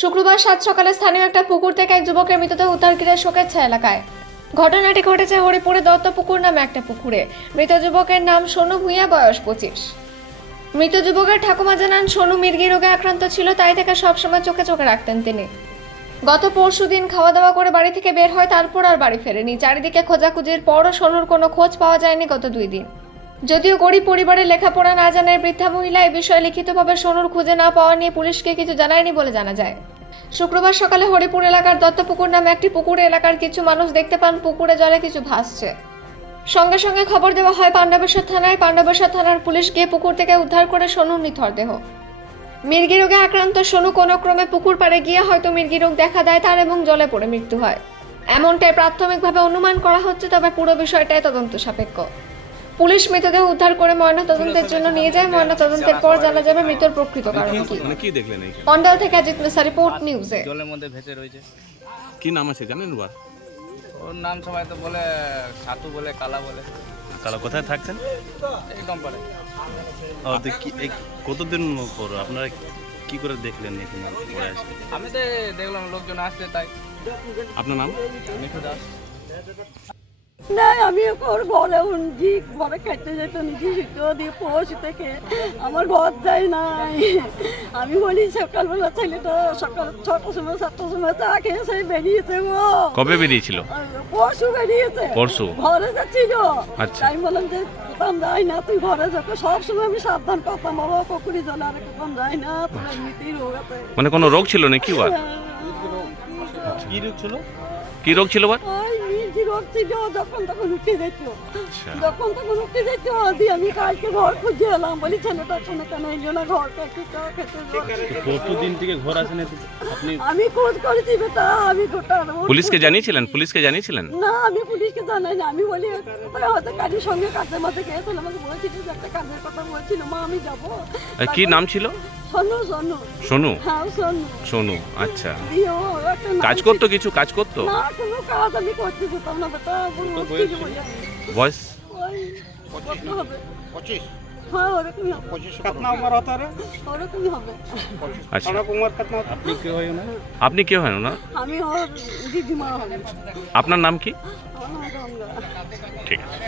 শুক্রবার 7 সকালে স্থানীয় একটা পুকুর থেকে এক যুবকের মৃতদেহ উদ্ধার ঘিরে শোকের ছায়া এলাকায়। ঘটনাটি ঘটেছে হরিপুরে দত্তপুকুর নামে একটা পুকুরে। মৃত যুবকের নাম সোনু ভূঁইয়া, বয়স 25। মৃত যুবকের ঠাকুমা জানান, সোনু মির্গি রোগে আক্রান্ত ছিল, তাই তাকে সবসময় চোখে চোখে রাখতেন তিনি। গত পরশুদিন খাওয়া দাওয়া করে বাড়ি থেকে বের হয়, তারপর আর বাড়ি ফেরেনি। চারিদিকে খোঁজাখুঁজির পরও সোনুর কোনো খোঁজ পাওয়া যায়নি গত 2 দিন। যদিও গরিব পরিবারের লেখাপড়া না জানার বৃদ্ধা মহিলা এই বিষয়ে লিখিতভাবে সোনুর খুঁজে না পাওয়া নিয়ে পুলিশকে কিছু জানায়নি বলে জানা যায়। শুক্রবার সকালে হরিপুর এলাকার দত্তপুকুর নামে একটি পুকুরে এলাকার কিছু মানুষ দেখতে পান পুকুরে জলে কিছু ভাসছে। সঙ্গে সঙ্গে খবর দেওয়া হয় পাণ্ডবেশ্বর থানায়। পাণ্ডবেশ্বর থানার পুলিশ গিয়ে পুকুর থেকে উদ্ধার করে সোনুর নিথর দেহ। মির্গি রোগে আক্রান্ত সোনু কোনো ক্রমে পুকুর পাড়ে গিয়ে হয়তো মির্গি রোগ দেখা দেয় তার এবং জলে পড়ে মৃত্যু হয়, এমনটাই প্রাথমিকভাবে অনুমান করা হচ্ছে। তবে পুরো বিষয়টাই তদন্ত সাপেক্ষ। পুলিশ মৃতদেহ উদ্ধার করে ময়নাতদন্তের জন্য নিয়ে যায়। ময়নাতদন্তের পর জানা যাবে মৃত্যুর প্রকৃত কারণ কি। অন্ডাল থেকে অজিত মেসা, রিপোর্ট নিউজে। জলের মধ্যে ভেসে রয়েছে। কি নাম আছে জানেন? ওর নাম সবাই তো বলে সাতু বলে, কালা বলে। কালা কোথায় থাকছেন? একদম পারে। কতদিন পর আপনারা কি করে দেখলেন এখানে পড়ে আসে? আমি তো দেখলাম লোকজন আসছে, তাই। আপনার নাম? মিঠু দাস। না, আমি ওর ঘরে উঠছি, ঘরে খেতে যেত নিজে শিখতেও দিয়ে পৌঁছে থেকে আমার ঘর যায় নাই। আমি বলি সকালবেলা ছেলেটা সকাল 6টার সময় 7টার সময় চা খেয়ে সেই বেরিয়েছে। ও কবে বেরিয়েছিল? পরশু বেরিয়েছে। পরশু ঘরে যাচ্ছিল। আচ্ছা। আমি বললাম যে কোথাও যাই না, তুই ঘরে যাবো। সবসময় আমি সাবধান করতাম, বাবা পুকুরি জলে আর কোথাও যাই না, তোর এমনিতেই রোগ আছে। মানে কোনো রোগ ছিল নাকি? কি রোগ ছিল? কি রোগ ছিল? ওই মির্গি রোগ ছিল, যখন তখন উঠে যেত। আচ্ছা। যখন তখন উঠে যেত। দিয়ে আমি কালকে ঘর খুঁজে এলাম, বলি ছেলেটা কোনো কেন এলো না ঘরটা একটু চা খেতে যাও। পরশুদিন থেকে ঘর আসেন আপনি? আমি খোঁজ করেছি বেটা, আমি গোটা পুলিশকে জানিয়েছিলেন? পুলিশকে জানিয়েছিলেন? না, আমি পুলিশকে জানাই না। আমি বলি কোথায় হয়তো কাজের সঙ্গে কাজের মাঝে গিয়েছিল, আমাকে বলছিল যে একটা কাজের কথা বলছিল, মা আমি যাবো। কি নাম ছিল? সোনু। সোনু। সোনু? হ্যাঁ সোনু। সোনু, আচ্ছা। দিয়ে ও একটা নাম কাজ করতো? কিছু কাজ করতো? না, কোনো কাজ আমি করতে যেতাম না বেটা। বয়স? ওই কত হবে? 25। हाँ, ওরকমই হবে। 25 कितना उम्र होता है? ওরকমই হবে। আচ্ছা। और उम्र कितना होता है? আপনি কে হয় না? আমি ওর দিদিমা হবে। আপনার নাম কি? আমার নাম গঙ্গা। ঠিক আছে।